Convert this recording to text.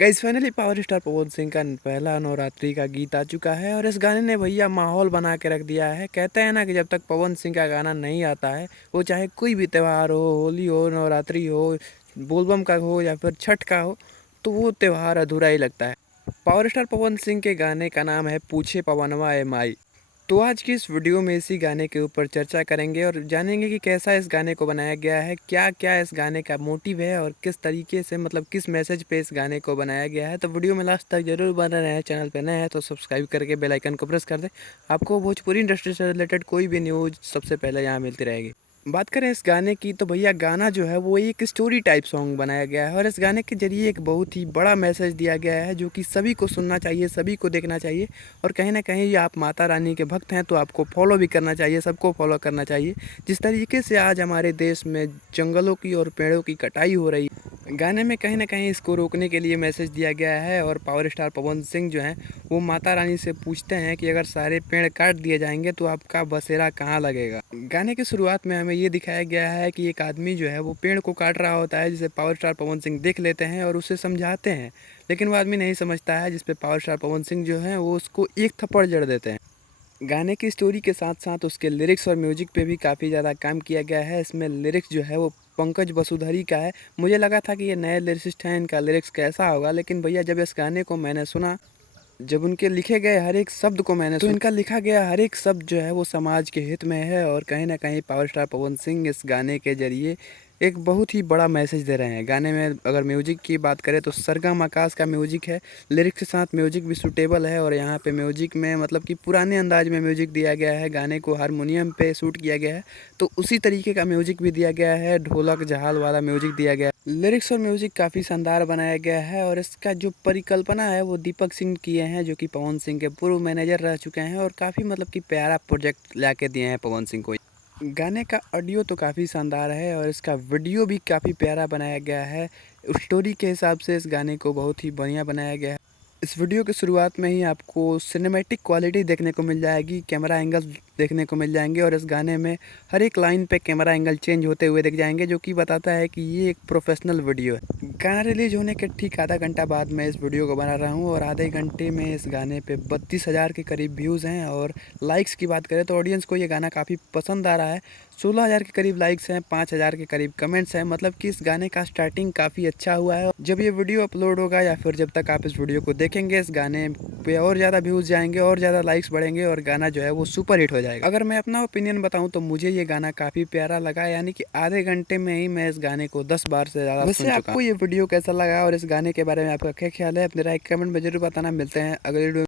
Guys finally power star Pawan Singh का पहला नवरात्रि का गीत आ चुका है और इस गाने ने भैया माहौल बना के रख दिया है। कहते हैं ना कि जब तक पवन सिंह का गाना नहीं आता है, वो चाहे कोई भी त्यौहार हो, होली हो, नवरात्रि हो, बोलबम का हो या फिर छठ का हो, तो वो त्यौहार अधूरा ही लगता है। पावर स्टार पवन सिंह के गाने का नाम है पूछे पवनवा ए माई। तो आज की इस वीडियो में इसी गाने के ऊपर चर्चा करेंगे और जानेंगे कि कैसा इस गाने को बनाया गया है, क्या क्या इस गाने का मोटिव है और किस तरीके से मतलब किस मैसेज पे इस गाने को बनाया गया है। तो वीडियो में लास्ट तक जरूर बने रहें। चैनल पे नए हैं तो सब्सक्राइब करके बेल आइकन को प्रेस कर दें। आपको भोजपुरी इंडस्ट्री से रिलेटेड कोई भी न्यूज़ सबसे पहले यहाँ मिलती रहेगी। बात करें इस गाने की तो भैया गाना जो है वो एक स्टोरी टाइप सॉन्ग बनाया गया है और इस गाने के जरिए एक बहुत ही बड़ा मैसेज दिया गया है जो कि सभी को सुनना चाहिए, सभी को देखना चाहिए। और कहीं ना कहीं आप माता रानी के भक्त हैं तो आपको फॉलो भी करना चाहिए, सबको फॉलो करना चाहिए। जिस तरीके से आज हमारे देश में जंगलों की और पेड़ों की कटाई हो रही है, गाने में कहीं ना कहीं इसको रोकने के लिए मैसेज दिया गया है। और पावर स्टार पवन सिंह जो हैं वो माता रानी से पूछते हैं कि अगर सारे पेड़ काट दिए जाएंगे तो आपका बसेरा कहाँ लगेगा। गाने की शुरुआत में हमें ये दिखाया गया है कि एक आदमी जो है वो पेड़ को काट रहा होता है, जिसे पावर स्टार पवन सिंह देख लेते हैं और उसे समझाते हैं, लेकिन वो आदमी नहीं समझता है, जिस पे पावर स्टार पवन सिंह जो है वो उसको एक थप्पड़ जड़ देते हैं। गाने की स्टोरी के साथ साथ उसके लिरिक्स और म्यूजिक पे भी काफ़ी ज़्यादा काम किया गया है। इसमें लिरिक्स जो है वो पंकज वसुधरी का है। मुझे लगा था कि ये नए लिरिसिस्ट हैं, इनका लिरिक्स कैसा होगा, लेकिन भैया जब इस गाने को मैंने सुना, जब उनके लिखे गए हर एक शब्द को मैंने सुना, तो इनका लिखा गया हर एक शब्द जो है वो समाज के हित में है। और कहीं ना कहीं पावर स्टार पवन सिंह इस गाने के जरिए एक बहुत ही बड़ा मैसेज दे रहे हैं। गाने में अगर म्यूजिक की बात करें तो सरगम आकाश का म्यूजिक है, लिरिक्स के साथ म्यूजिक भी सूटेबल है। और यहाँ पे म्यूजिक में मतलब कि पुराने अंदाज में म्यूजिक दिया गया है, गाने को हारमोनियम पे शूट किया गया है, तो उसी तरीके का म्यूजिक भी दिया गया है, ढोलक झाल वाला म्यूजिक दिया गया है। लिरिक्स और म्यूजिक काफ़ी शानदार बनाया गया है और इसका जो परिकल्पना है वो दीपक सिंह किए हैं, जो कि पवन सिंह के पूर्व मैनेजर रह चुके हैं और काफ़ी मतलब कि प्यारा प्रोजेक्ट ला के दिए हैं पवन सिंह को। गाने का ऑडियो तो काफ़ी शानदार है और इसका वीडियो भी काफ़ी प्यारा बनाया गया है। स्टोरी के हिसाब से इस गाने को बहुत ही बढ़िया बनाया गया है। इस वीडियो की शुरुआत में ही आपको सिनेमैटिक क्वालिटी देखने को मिल जाएगी, कैमरा एंगल देखने को मिल जाएंगे और इस गाने में हर एक लाइन पे कैमरा एंगल चेंज होते हुए दिख जाएंगे, जो कि बताता है कि ये एक प्रोफेशनल वीडियो है। गाना रिलीज होने के ठीक आधा घंटा बाद मैं इस वीडियो को बना रहा हूँ और आधे घंटे में इस गाने पे 32,000 के करीब व्यूज़ हैं। और लाइक्स की बात करें तो ऑडियंस को ये गाना काफ़ी पसंद आ रहा है। 16,000 के करीब लाइक्स हैं, 5,000 के करीब कमेंट्स हैं। मतलब कि इस गाने का स्टार्टिंग काफ़ी अच्छा हुआ है। जब ये वीडियो अपलोड होगा या फिर जब तक आप इस वीडियो को देखेंगे, इस गाने पे और ज़्यादा व्यूज़ जाएंगे और ज़्यादा लाइक्स बढ़ेंगे और गाना जो है वो सुपर हिट हो जाएगा। अगर मैं अपना ओपिनियन बताऊं तो मुझे ये गाना काफ़ी प्यारा लगा, यानी कि आधे घंटे में ही मैं इस गाने को 10 बार से ज़्यादा सुन चुका हूं। आपको ये वीडियो कैसा लगा और इस गाने के बारे में आपका क्या ख्याल है, अपनी राय कमेंट में जरूर बताना। मिलते हैं अगले वीडियो।